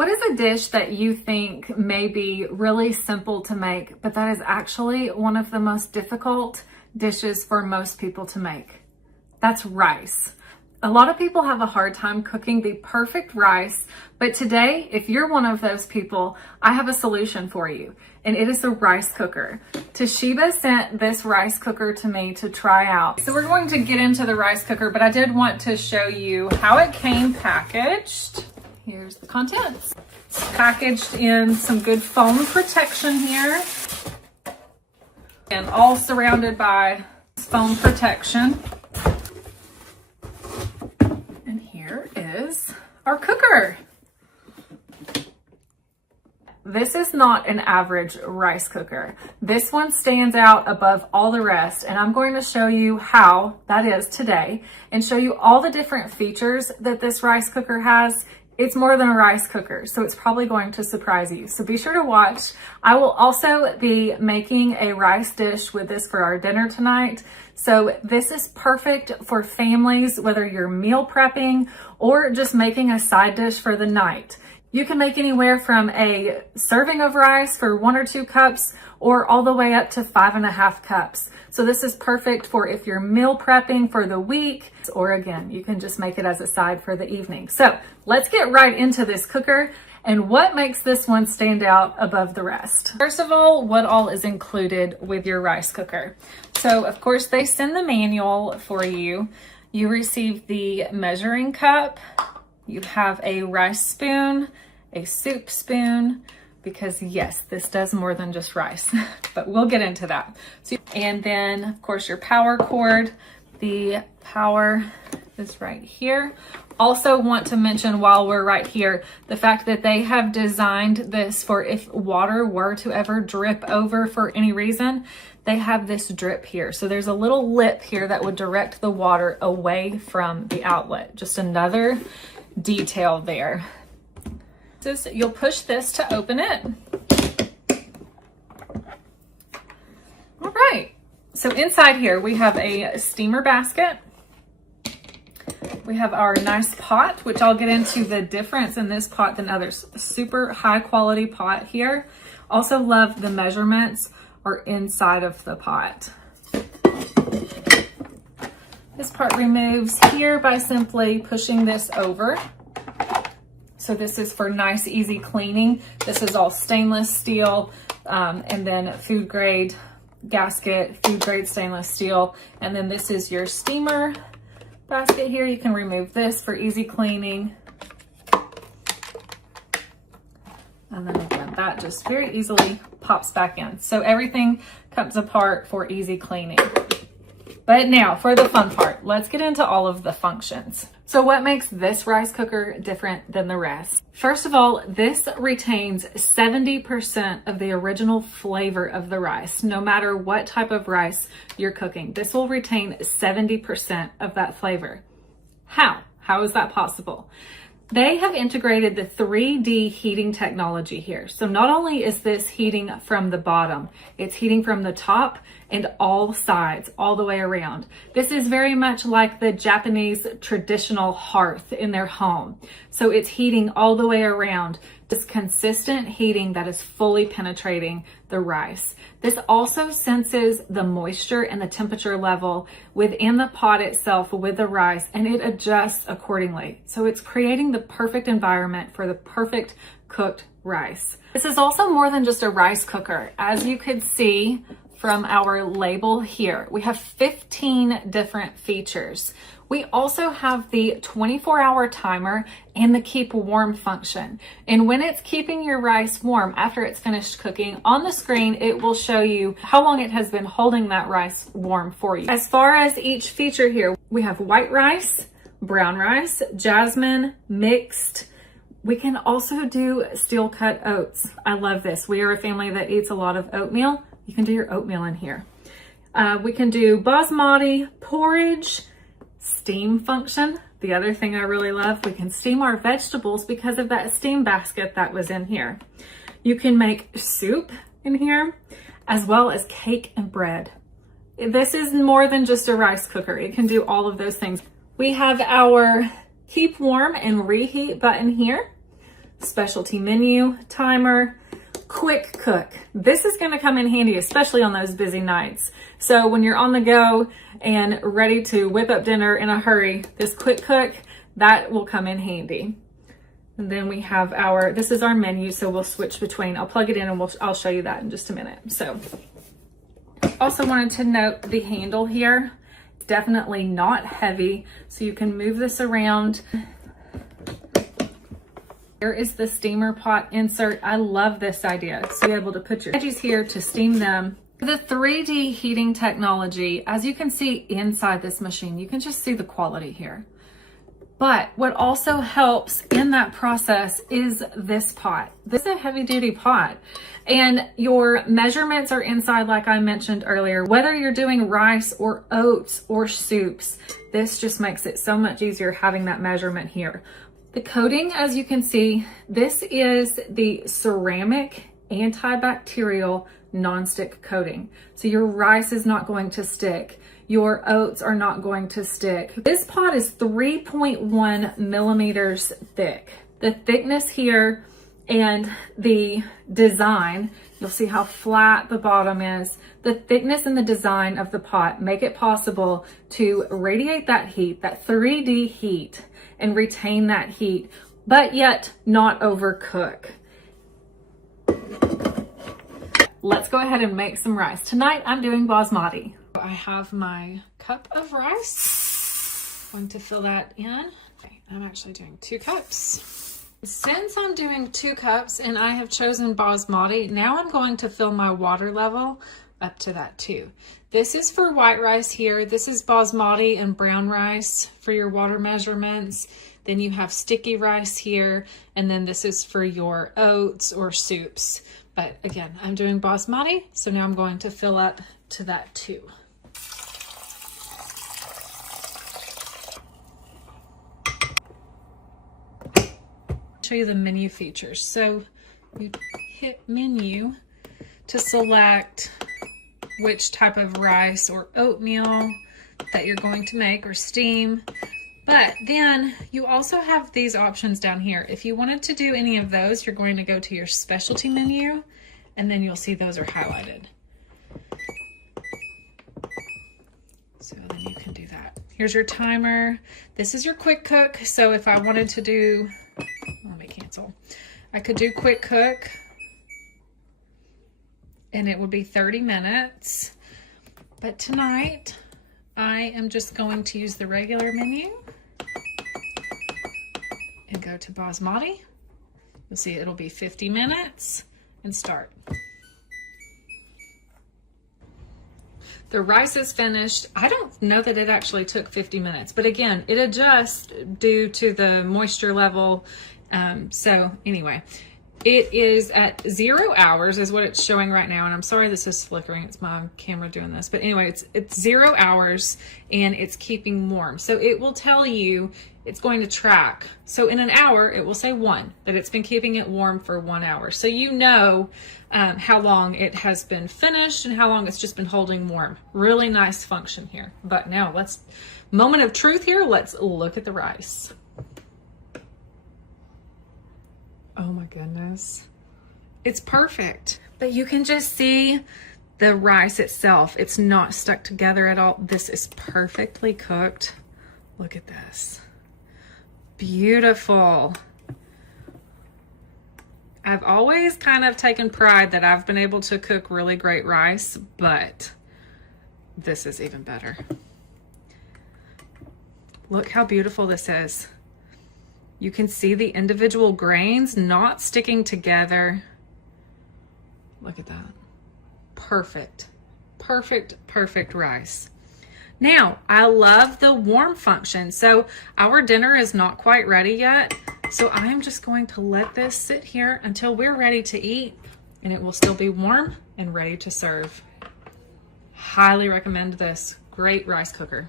What is a dish that you think may be really simple to make, but that is actually one of the most difficult dishes for most people to make? That's rice. A lot of people have a hard time cooking the perfect rice, but today, if you're one of those people, I have a solution for you, and it is a rice cooker. Toshiba sent this rice cooker to me to try out. So we're going to get into the rice cooker, but I did want to show you how it came packaged. Here's the contents. It's packaged in some good foam protection here, and all surrounded by foam protection. Is our cooker. This is not an average rice cooker. This one stands out above all the rest, and I'm going to show you how that is today and show you all the different features that this rice cooker has. It's more than a rice cooker, so it's probably going to surprise you. So be sure to watch. I will also be making a rice dish with this for our dinner tonight. So this is perfect for families, whether you're meal prepping or just making a side dish for the night. You can make anywhere from a serving of rice for 1 or 2 cups or all the way up to 5.5 cups. So this is perfect for if you're meal prepping for the week, or again, you can just make it as a side for the evening. So let's get right into this cooker and what makes this one stand out above the rest. First of all, what all is included with your rice cooker? So of course they send the manual for you. You receive the measuring cup. You have a rice spoon, a soup spoon, because yes, this does more than just rice, but we'll get into that. And then of course your power cord. The power is right here. Also want to mention while we're right here, the fact that they have designed this for if water were to ever drip over for any reason, they have this drip here. So there's a little lip here that would direct the water away from the outlet. Just another detail there. So you'll push this to open it. All right, so inside here we have a steamer basket. We have our nice pot, which I'll get into the difference in this pot than others. Super high quality pot here. Also love the measurements are inside of the pot. This part removes here by simply pushing this over. So this is for nice, easy cleaning. This is all stainless steel, and then food grade gasket, food grade stainless steel. And then this is your steamer basket here. You can remove this for easy cleaning. And then again, that just very easily pops back in. So everything comes apart for easy cleaning. But now for the fun part, let's get into all of the functions. So what makes this rice cooker different than the rest? First of all, this retains 70% of the original flavor of the rice. No matter what type of rice you're cooking, this will retain 70% of that flavor. How? How is that possible? They have integrated the 3D heating technology here. So not only is this heating from the bottom, it's heating from the top and all sides, all the way around. This is very much like the Japanese traditional hearth in their home. So it's heating all the way around. This consistent heating that is fully penetrating the rice. This also senses the moisture and the temperature level within the pot itself with the rice, and it adjusts accordingly. So it's creating the perfect environment for the perfect cooked rice. This is also more than just a rice cooker. As you could see from our label here, we have 15 different features. We also have the 24-hour timer and the keep warm function. And when it's keeping your rice warm after it's finished cooking, on the screen, it will show you how long it has been holding that rice warm for you. As far as each feature here, we have white rice, brown rice, jasmine, mixed. We can also do steel cut oats. I love this. We are a family that eats a lot of oatmeal. You can do your oatmeal in here. We can do basmati, porridge, steam function. The other thing I really love, we can steam our vegetables because of that steam basket that was in here. You can make soup in here, as well as cake and bread. This is more than just a rice cooker. It can do all of those things. We have our keep warm and reheat button here. specialty menu, timer, quick cook. This is going to come in handy, especially on those busy nights. So when you're on the go and ready to whip up dinner in a hurry, this quick cook, that will come in handy. And then we have this is our menu, so we'll switch between. I'll plug it in and I'll show you that in just a minute. So also wanted to note the handle here. It's definitely not heavy, so you can move this around. Here is the steamer pot insert. I love this idea. So you're able to put your veggies here to steam them. The 3D heating technology, as you can see inside this machine, you can just see the quality here. But what also helps in that process is this pot. This is a heavy duty pot, and your measurements are inside, like I mentioned earlier. Whether you're doing rice or oats or soups, this just makes it so much easier having that measurement here. The coating, as you can see, this is the ceramic antibacterial nonstick coating. So your rice is not going to stick. Your oats are not going to stick. This pot is 3.1 millimeters thick. The thickness here and the design, you'll see how flat the bottom is. The thickness and the design of the pot make it possible to radiate that heat, that 3D heat, and retain that heat, but yet not overcook. Let's go ahead and make some rice. Tonight I'm doing basmati. I have my cup of rice. I'm going to fill that in. Okay, I'm actually doing 2 cups. Since I'm doing 2 cups and I have chosen basmati, now I'm going to fill my water level up to that too. This is for white rice here. This is basmati and brown rice for your water measurements. Then you have sticky rice here, and then this is for your oats or soups. But again, I'm doing basmati, so now I'm going to fill up to that too. Show you the menu features. So you hit menu to select which type of rice or oatmeal that you're going to make or steam. But then you also have these options down here. If you wanted to do any of those, you're going to go to your specialty menu, and then you'll see those are highlighted. So then you can do that. Here's your timer. This is your quick cook. So if I wanted to do, let me cancel. I could do quick cook, and it would be 30 minutes. But tonight, I am just going to use the regular menu and go to basmati. You'll see it'll be 50 minutes and start. The rice is finished. I don't know that it actually took 50 minutes, but again, it adjusts due to the moisture level. So anyway, it is at 0 hours is what it's showing right now. And I'm sorry this is flickering. It's my camera doing this. But anyway, it's 0 hours and it's keeping warm. So it will tell you, it's going to track. So in an hour, it will say 1, that it's been keeping it warm for 1 hour. So you know how long it has been finished and how long it's just been holding warm. Really nice function here. But now moment of truth here. Let's look at the rice. Oh my goodness. It's perfect. But you can just see the rice itself. It's not stuck together at all. This is perfectly cooked. Look at this. Beautiful. I've always kind of taken pride that I've been able to cook really great rice, but this is even better. Look how beautiful this is. You can see the individual grains not sticking together. Look at that. Perfect, perfect, perfect rice. Now, I love the warm function. So our dinner is not quite ready yet. So I am just going to let this sit here until we're ready to eat, and it will still be warm and ready to serve. Highly recommend this. Great rice cooker.